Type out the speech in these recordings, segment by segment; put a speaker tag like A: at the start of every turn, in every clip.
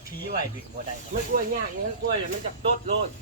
A: ชี้ไหวบิดบ่ได้
B: ไม่กล้วยยากนี่กล้วยเลยมันจับต้นโลด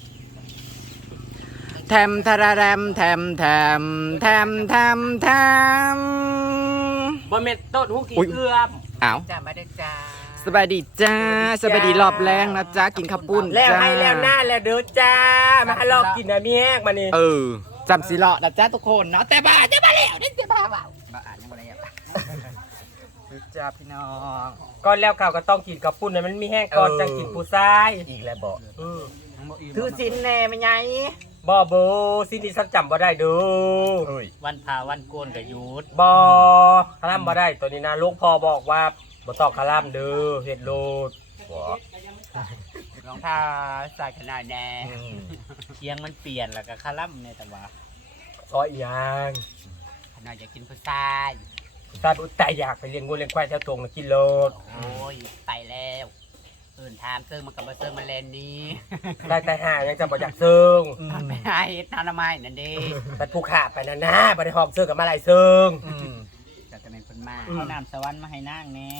C: แทมทาราแรมแทมแทมแทมแทมแทม
B: บ่เม็ดต้นหูกี่เกลือม
C: อ้าว
A: จ้าไม่ได้จ้า
C: สบายดีจ้าสบายดีรอบแรงนะจ้ากินข้าวปุ้น
B: แล้ว
C: จ้า
B: ให้แล้วหน้าแล้วเด้อจ้ามาลอกกินนะมีแห้งมานี่
C: จำสิเลาะนะจ้าทุกคนเนาะแต่บ้าจะมาแล้วนี่จะบ้าเปล่า
A: บ้าอ่านยังบ่ได้อ่ะ
C: จ้าพี่น้อง
B: ก่อนแล้วข้าวก็ต้องกินกับปุ้นนะมันมีแห้งก่อนจังกินปูทราย
C: อีกแล้วบอก
A: ถือสินแน่ไม่ไง
B: บ่โบสินี่ฉันจำบ่ได้เด้อ
A: วันพาวันโกนกับยุด
B: บ่คาร่ำบ่ได้ตัวนี้นะหลูกพ่อบอกว่าบ่ต้องคาร่ำเด้อเฮ็ดโลด
A: รองเท้าใส่ขนาดแน่เคียงมันเปลี่ยนแล้วก็คาร่ำเนี่ยแต่ว่า
B: ซอยอีหยัง
A: ขนาดอยากกินพุทราย
B: ตาดูตายอยากไปเลี้ยงงูเลี้ยงควายแถวตรงน่ะกินโลด
A: โอ้ยไปแล้วอื่นถามเซิงมันกับมาเซิงมาเลนนี้
B: ได้แต่หายังจะบ่อยากซึ้ง
A: ไม่ให้ทานไม้นั่นเด้
B: แต่ผู้ขาไปนั่นนะบ่ได้หอกซึ้งกับมาลายซึ้ง
A: จะเป็นคนมาเอาน้ำสวรรค์มาให้นั่งแน่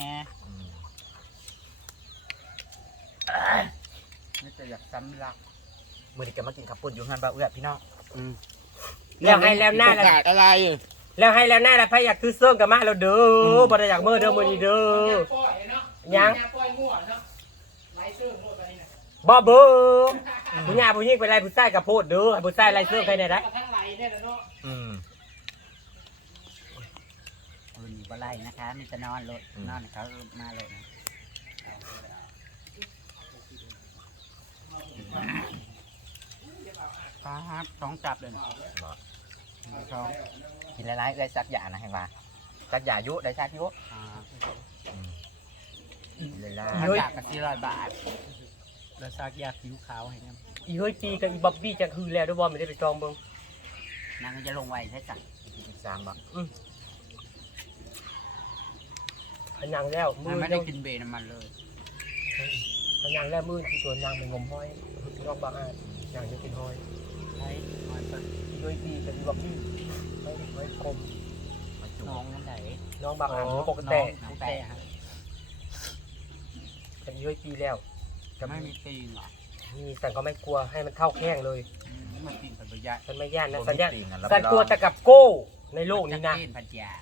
A: นี่จะอยากซ้ำรัก
C: มือนี้ก็มากินข้าวปุ้นอยู่งานบ่าวเอื้อพี่น้อง
B: แล้วให้แล้วหน้า
C: ประกาศอะไร
B: แล้วให้แล้วหน้าแล้วพายอยากซื้อซึ้งกับมาแล้วเด้อบ่ได้อยากมื้อเด้อมื้อนี้เด้อยังบ่เบิ่งผู้หญิงผู้หญิงเป็นไรผู้ชายกับโพดเด้อให้ผู้ชายไรซึ้งใครได้ได้
A: อื่นอยู่บ่ไรนะคะมีแต่นอนรถนอนเขามาเลยนะ ครับท้องจับเลยท้อง
C: กินหลายๆเอ้ยซักยานะให้ว่าซักยายุได้ซักยุเลยล่ะ
A: ถ้าอยากกับ400 บาทแล้วซักยาผิวขาวให้นะ
B: อีเฮ้ยปีกับอีบ๊อบบี้จะคือแล้วด้วยบ่ไม่ได้ไปจองเบิ่ง
A: นางก็จะลงไว้ใช่จัง
C: อีก3บาท
B: อันยังแล้วมื
A: มัน
B: อ
A: ไม่ได้กินเบน้ำมันเลย
B: อันยังแล้วมือที่สวนยางไปงมห้อยนอกบ้านยังจะกินห้อย
A: ใช้หอยต้น
B: อีเฮ้ยปีกับอีบ๊อบบี้ห้อยคม
C: มาจุ
A: น้องนั่นไหน
B: น้องบางอันปกติ
A: น้องแต่ฮะ
B: กับอีเฮ้ยปีแล้ว
A: จะไม่มีตีนหรอ
B: นี่สันก็ไม่กลัวให้มันเข้าแข้งเลย
A: มันตีนเป็นระยะ
B: สันไม่ย่านนะสันย่าน
C: ตีกันแล้ว
B: สันกลัวแต่กับโก้ในโลกนี้นะ
A: ตีนพันยาน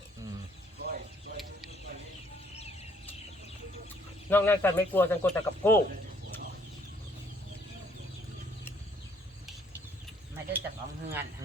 B: อกนั้นสันไม่กลัวสันกลัวแต่กับโก้
A: ไม่ได้จับของเฮือน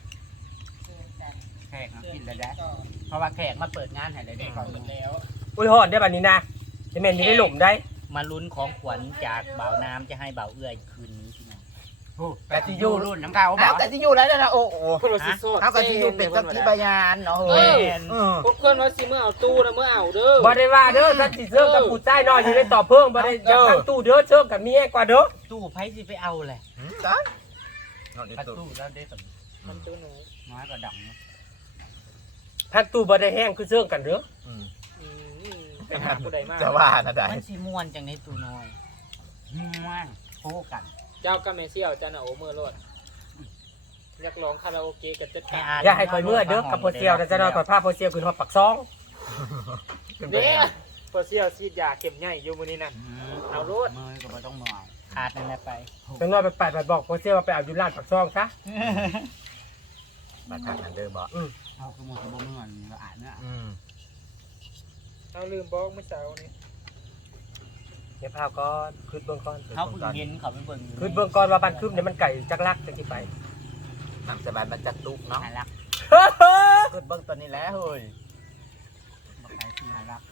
A: แขกมากินแล้วได้เพราะว่าแขกมาเปิดงานให้เลยได้ก่อนหมดแล้ว
B: อุ้ยหอนได้แบบนี้นะจะเมนมีได้หลุมได้
A: มาลุ้นของขวัญจากบ่าวน้ำจะให้บ่าวเอื้อยคืนนี้ที่ไหน
B: แต่ที่อยู่
A: รุ่นน้ำข้าว
C: เอาแต่ที่อยู่แล้วนะโอ้โห
D: คนว่าสิโซด
C: เอาแต่ที่อยู่เป็นสักทีบยานเนาะเฮ้ย
D: พวกเพื่อนว่าสิเมื่อเอาตู้นะเมื่อเอาเด้อ
B: บ่ได้ว่าเด้อสันสิเชื่อกับผู้ชายน้อยอยู่ในต่อเพิ่งบ่ได้อยากตั้งตู้เด้อเชื่อกับเมียกว่าเด้อ
A: ตู้ไพ่สิไปเอาแหละ
C: จ้า
A: ประตูแล้วได้แบบ
D: มันตู้หนู
A: น้อยกว่าดำเนาะ
B: ถ้าตู้บ่ได้แห้งคือเชื่อกันเด้อ
D: ไปหาผู้ใดมาก
C: จะว่านะได้
A: มันสีม่วนจังในตู้น้อยม่วนโคกัน
D: เจ้ากับแม่เสี่ยวจ้าน่ะโอ้เมื่อรถอยากร้องคาราโอเกะกับจัดการ
B: อย่าให้คอยเมื่อเด้อกับโพเซียวแต่จะนอนคอยพาโพเซียวขึ้นฮอดปักซอง
D: เด้พอเสี่ยวซีดยาเข็มใหญ่อยู่มื้อนี้นั่น เอาโลด
A: มือก็บ่ต้องมองขาดนั่นแหละไป
B: จังน้อยไปปัดบอกโพเซียวว่าไปเอาอยู่ร้านปักซองซะ
C: มาทางนั้นเด้อบ่
A: เอาขโมยขโมยเงินก็อ่านเนี่ย
D: เอาลืมบอกเมื่อเช้านี้
B: เดี๋ยวพาก่อนขึ้นเบื้องก่อน
A: เขาเพิ่งเห็นเขาไปเบิ่ง
B: ขึ้นเบื้องก่อนว่าบ้านขึ้นเนี่ยมันไก่จักรักจังสิไป
C: ทำสบายมันจักตุกเนาะ
A: น่ารัก
C: ขึ้นเบิ้งตัวนี้แล้วเฮ้ย
A: บอกใครที่น่ารัก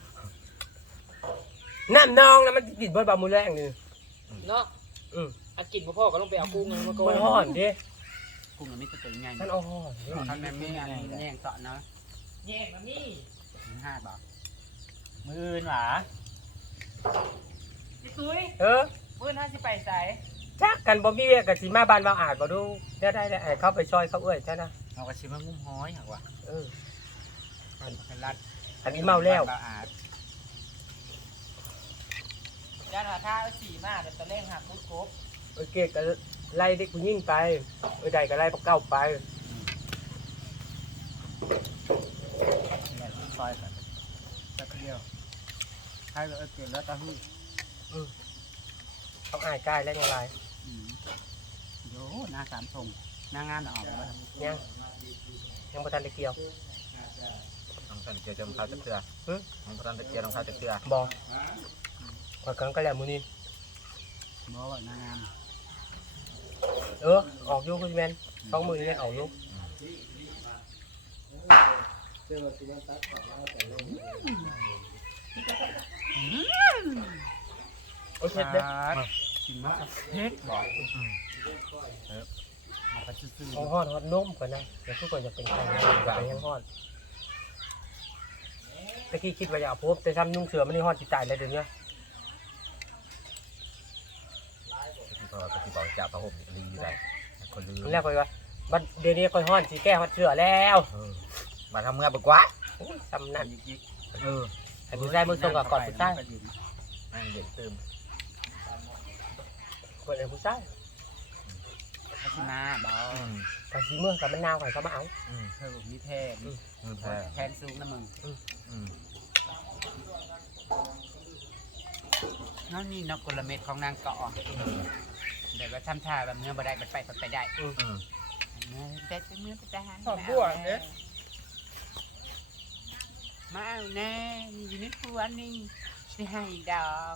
B: น้ำนองนะมันกินเบิ้ลบามูแรงนี่
D: เนาะ อันกินพ่อก็ต้องไปเอากุ้งเงินมาก่อ
B: มัน
D: น
B: ห่อนดิ
A: กุ้งมันมีตัวใหญ่
B: ฉันเอาห่อนดิ
A: ท่านแม่มีอันแย่งเสาะเนาะ
D: แยกมานี่
A: 5 บาทมืออื่นหวา
D: พี่ตุ้ย มื้อนั้นสิไปไส
B: จักกันบ่มีเวียกับสีมาบ้านบางอาจบ่ดูได้ให้เข้าไปช่วยเขาเอ้ยใช่นะ
A: เราก็ชิมว่างุ้มห้อยหักว่ะ เป็นรัด
B: อันนี้เมาแล้ว
D: ย่านหาท่าสีมาแต่ตะเล่งหาพุดครบ
B: โอเคก็ไล่เด็กผู้หญิงไปใดก็ไล่พวกเก้าไป
A: ซอยกันสักเดียวให้เราเกินแล้วตาหู้
B: เขาอายกายแล้วยังไง
A: โยหน้าสามทรงหน้างานออกแล้ว
B: ยังประทันได้เกี่ยว
C: น้องสันเกียวจะข้าวจะเกลือน้องสันจะเกียวน้องข้าวจะเกลือ
B: บอกว่ากันก็แล้วมือนี้
A: บ่หน้างาน
B: ออกอยู่คุณแมน2 มือนี่ออกอยู่โอ้ยเช็ดเด้อ
A: กินมากเฮ็ดบ่เอาไปซื้อ
B: เอาฮอดนมก่อนนะเดี๋ยวทุกคนจะเป็นใครไปยังฮอดตะกี้คิดว่าจะเอาพบแต่ซ้ำนุ่งเสือมันนี่ฮอดจิตใจเลยเดี๋ยวนี้
C: ที่พอที่บอกจะประหมลือได้คนลือ
B: แรกเลยว่าบัดเดี๋ยวนี้ค่อยฮอดสิแก้ฮอดเสือแล้ว
C: มาทำเมื่อบึกว่า
B: ซ้ำนั่น
A: ยิก
B: ให้ผู้ชายมือตรงกับก่อนผู้ชาย
C: นั่งเด็กตื่น
B: คนไอ้ผู้ชาย
A: พัฒนาบ่
B: ตอนสีเมืองกับมันนาวข่อยเขามาเอา
A: เธอมีแทน
C: มือแพ้
A: แทนสูงนะมึงนั่นนี่นกกลเม็ดของนางเกาะเดี๋ยวก็ทำท่าแบบเนื้อบ่ได้มันไปได้เนื้อได้เป็นเนื้อไปได้
D: ชอบบัวเนี่ย
A: มาเอาแน่อยู่ในครัวนี่สิให้ดอก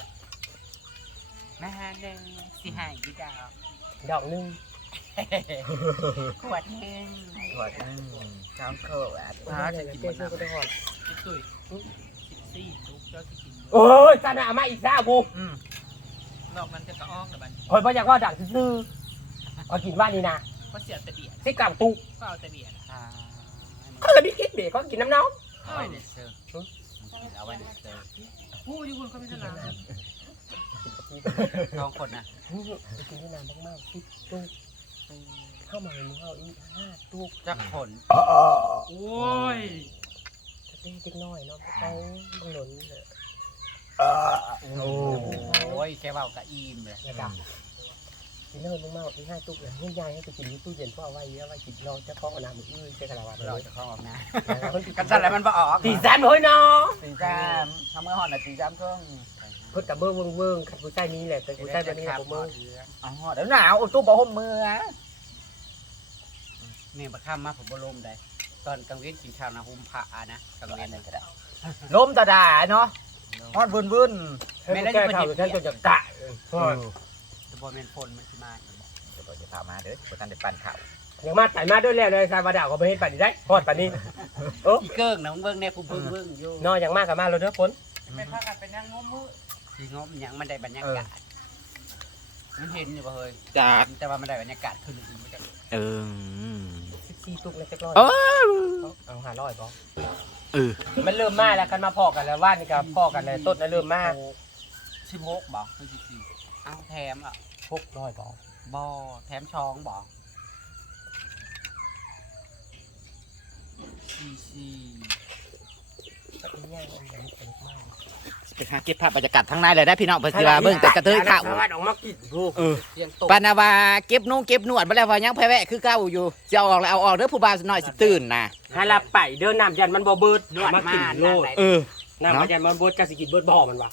A: มาหาแน่สิให้ดอก
B: ดอกนึง
A: ขวดหนึ่ง
C: ถอดนึงช้างเข้าแอด
B: พาจะกินเสื้อก็ได้หอด
A: ตุ้ย14ลูกเจ้าสิกิน
B: โอ้ยซาหนามาอีกแล้วกู
A: นอกนั้นจะกระอ้องแต่มัน
B: ข่อยบ่อยากว่าดักซื้อเอากินว่านี่นะ
A: ก็เสียแต่เบียด
B: สิกลางตุก
A: ก็เอาแต่เบียด
B: เขาจะมีคิดเบรกเขากินน้ำน้อง
A: เอาไว้เด็ดเซอร์เอาไว้เด็ดเซอร์ผู้อยู่คนก็ไม่ถนัดสองคนนะ
B: กินที่น้ำมากๆคิดตุกเข้ามาเห็นเขาอีก5 ตุก
A: จักผล
D: โอ้ย
B: จะเป็นเล็กน้อยเนาะเขาบังหลนเลย
A: โอ้ยแกเบากะอิ่มเลย
B: นะครับกินเลยมากๆอีก5 ตุกเลยให้ยายให้ไปกินที่ตู้เย็นเพราะเอาไว้เยอะไว้กินรอจะคล้องเอาน้ำมืออื่นใช่ขนาดว่า
A: เรา
B: เรา
A: จะเข้าออกนะ
B: กั
A: กัน นสั่นแล้วมันบ่ออก
B: ตีแซมเฮ้ยเนาะ
C: ตีจามทำเมื่อหอนน่ะตีจามเครื่อง
B: เพิ่นกับเบิ้งเบิ้งขัดผู้ชายนี้แหละแต่ผู้ชายแบบนี้แหละผมเบิ้ง
C: อ๋อเดี๋ยวหนาวตู้บ่ห่มมือ
A: เนี่ยบักข้ามมาผมบ่ลมได้ตอนกลางเว้นกินข้าวนะหุ่มผ้านะกลางเว้นก็ได้
C: ล้มตาด่าเนาะฮอดวุ่น
B: ไม่ได้แก้ข่าวท่านจะกะ
A: จะบ่แม่นฝนมันสิมา
C: เดี๋ยวจะพามาเด้อบ่ทันได้ปั่นข้าว
B: อย่างมาไต่มาด้วยแล้วเลยซาบาดาวเขาไปเห็นป่านนี้ได้พอดป่านนี้โอ้
A: อีเกิ้งนะมึงเบิ่งแน่กูเบิ่งอยู่
B: นออย่างมากกับมาเราเด้อฝน
D: ไม่พากันไปนั่งงมมือ
A: สิงมหยังมันได้บรรยากาศมันเห็นอยู่บ่เฮ้ย
C: จาก
A: แต่ว่ามันได้บรรยากาศขึ้นอีกมันจะ
B: 14 ตุกแล้วจักร้อย
C: เออ
B: เอา500บ่
C: เ
B: มันเริ่มมาแล้วกันมาพอกันแล้วว่านนี่ก็พอกันเลยต้นนั้นเริ่มมา
A: 16บ่คือ14เอาแถมอ่ะ
B: 600บ่
A: บ่แถมช้องบ่
B: ตัดง่ายๆอย่างนี้เป็นมาก
C: ไปหาเก็บภาพบรรยากาศทั้งในเลยได้พี่น้องเพิ่นสิว่าเบิ่งแต่กระเทยข้าว
B: สวัสดีออกมากินผู้
A: เสียงตก
C: ปานาวาเก็บนุ่งเก็บหนวดบ่แล้วว่ายังแพ้แวะคือเก่าอยู่จะเอาออกแล้วเอาออกเด้อผู้บ่าวหน่อยสิตื่นนะ
B: ให้รับไปเดินน้ำยันมันบ่เบิด
A: นวด
B: มา
A: มา
B: กินโลด
A: ไหน
B: น้ำยันมันเบิดกะสิกินเบิดบ่อมันว่ะ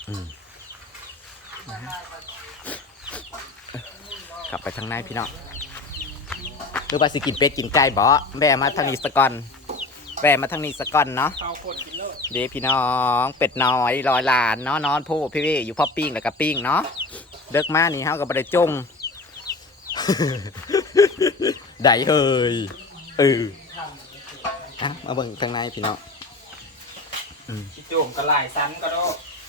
C: กลับไปทางในพี่น้องหรือว่าสิกินเป็ดกินไก่บ่แวะมาทางนี้สะก่อนแวะมาทางนี้สะก่อนเนาะ
D: เอาคนกินเลิศ
C: เด้พี่น้องเป็ดน้อย100 ล้านเนาะนอนผู้พี่พี่อยู่พ่อปิ้งแล้วก็ปิ้งเนาะเลิกมานี่เฮาก็บ่ได้จง ได้เฮ้ยอ่ะมาเบิ่งทางในพี่น้อง
D: จุ่มกระไหล่สันก็ได้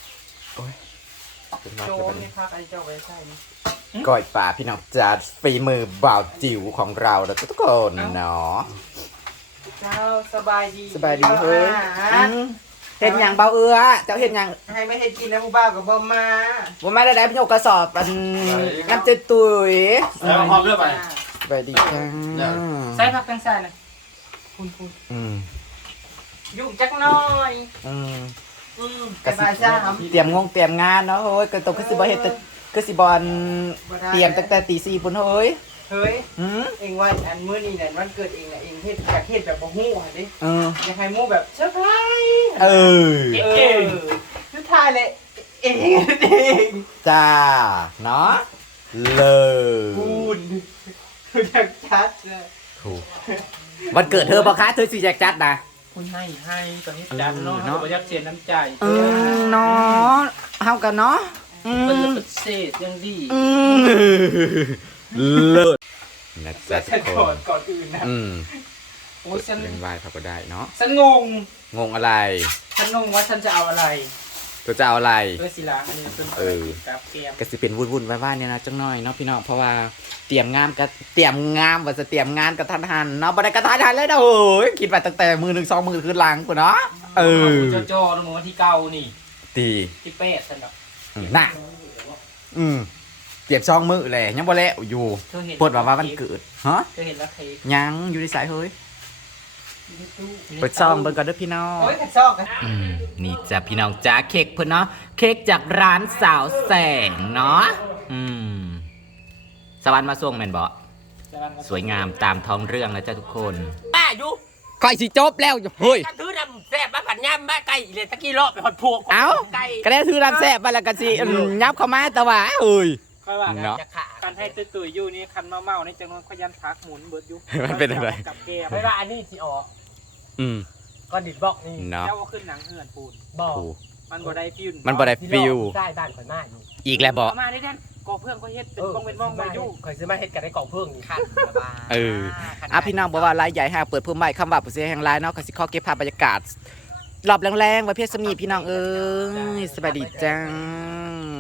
C: เป็นว่า
D: โจ
C: จะ
D: ม
C: เป็น
D: นี่พาใครเจ้าไปใช่นี่
C: ก้อยป่าพี่น้องจัดฝีมือบ่าวจิ๋วของเราแล้วทุกคนเนาะ
D: เจ้าสบายดี
C: สบายดีเฮ้ยเห็นอย่างเบาเอื้อเจ้าเห็นอย่าง
D: ให้ไม่ให้กินแล้วผู้บ่าวกับบ่มา
C: ว่าไม่ได้ได้พี่โยกกระสอบอันน้ำเจ็ดตุ๋ย
E: แล้วพร้อมเรื่องไป
C: สบายดีจ้า
D: ใส่ผักแตงใส่นะ
C: อืม
D: ยุ่งจักหน่อย
C: กระ
D: สบาย
C: สิ
D: จ้า
C: เตรียมงานเนาะเฮ้ยกระตกกระสิบอเฮ็ดกระสิบอลเตรียมตั้งแต่ตี4ปุ่นเฮ้ย
D: เฮ้ย
C: อืม
D: เองว่าอันมื้อนี้เนี่ยวันเกิดเองน่ะเองเฮ็ดอยากเฮ็ดแบบบ่ฮู้อ่ะดิ
C: เออ
D: อยากให้หมู่แบบเซอร์ไพรส์
C: เออ
D: สุดท้ายเลย
B: เอง
C: จ้าเนาะเลย
B: คุณอยากชัดเลย
C: ถูกวันเกิดเธอบอกคะเธอสิอยากจัดนะ
B: คุณให้ตอนนี้
D: ดันเนาะเขาบ่อยากเสียน้ำใจ
C: เนาะเฮากันเนาะ
D: เป็นประเศษยังดี
C: เลิศนะจ๊ะ
D: ฉัน
C: ทุกค
D: ก่อนอื่นนะ โอ้ยฉัน
C: เล่นไหวเขาก็ได้เนาะ
D: ฉันงง
C: งงอะไร
D: ฉันงงว่าฉันจะเอาอะไร
C: ตัวจะเอาอะไร
D: สิล้างอันนี้เป็น
C: เออ
D: กับแก้ม
C: ก็สิเป็นวุ่นๆว่ายๆเนี่ยนะจังน้อยเนาะพี่น้องเพราะว่าเตรียมงานว่าจะเตรียมงานกับทันหันเนาะบ่ได้กระทันหันเลยนะโอ้ยคิดว่าตั้งแต่มือหนึ่ง2 มือขึ้นหลังกูเนาะ
D: โจลงมาที่เก่านี่
C: ตี
D: ที่เป็ดฉันแบบ
C: น่ะเตรียม2 มือเลยยังบ่แล้วอยู่
D: เธอเห็น
C: ปวดว่าวันเกิดฮะ
D: เธอเห็นแล้วเค้ก
C: ยังอยู่ในสายเฮ้ยเปิดซองเบิ่งก่อนเด้อพี่น้อง
B: โอ้ยขัดซอกกัน
C: นี่จ้ะพี่น้องจ้าเค้กเพิ่นเนาะเค้กจากร้านสาวแสงเนาะสวรรค์มาส่งแม่นบ่สวยงามตามท้องเรื่องนะจ้ะทุกคน
B: ป้าอยู่
C: ค่อยสิจบแล้วเฮ้ย
B: ถือนำแซ่บมาผัดย่ำมาไก่เลยตะกี้รอบไปหอดพวก
C: เอ้า
B: ไก่
C: ก็ได้ถือน้ำแซ่บไปแล้วก็สิยับเข้ามาแต่ว่าเอ้ย
D: ค่อยว่า
C: เนาะ
B: จะขา
D: การให้ตุ้ยๆอยู่นี่คันเมาๆนี่จังนั้นขยันพักหมุนเบิดอยู่
C: มันเป็นอะไร
D: กับแก้ม
B: ไม่ว่าอันนี้สิออก
C: อืม
B: ก้อนดิดบอกนี่
C: เนาะ
D: เจ้าว่าขึ้นหนังเหือนปูน
B: บอก
C: ถูก
D: มันบ่ได้ฟิว
C: มันบ่ได้ฟิล
B: ใต้บ้านข่อยมาอยู่
C: อีกแล้วบ่
D: เอามาได้แน่นกอเพื่อนก็เฮ็ดเป็นบ้องเป็นบ้องไว้อยู่
B: ข่อยซื้อมาเฮ็ดกันได้กล่องเพิ่งนี่ค่ะ
C: พี่น้องบอกว่ารายใหญ่หากเปิดเพิ่มใหม่คำว่าผู้เสียแห่งรายเนาะก็สิขอเก็บภาพบรรยากาศรอบแรงๆไว้เพียงสมีพี่น้องเอ้ยสบายดีจัง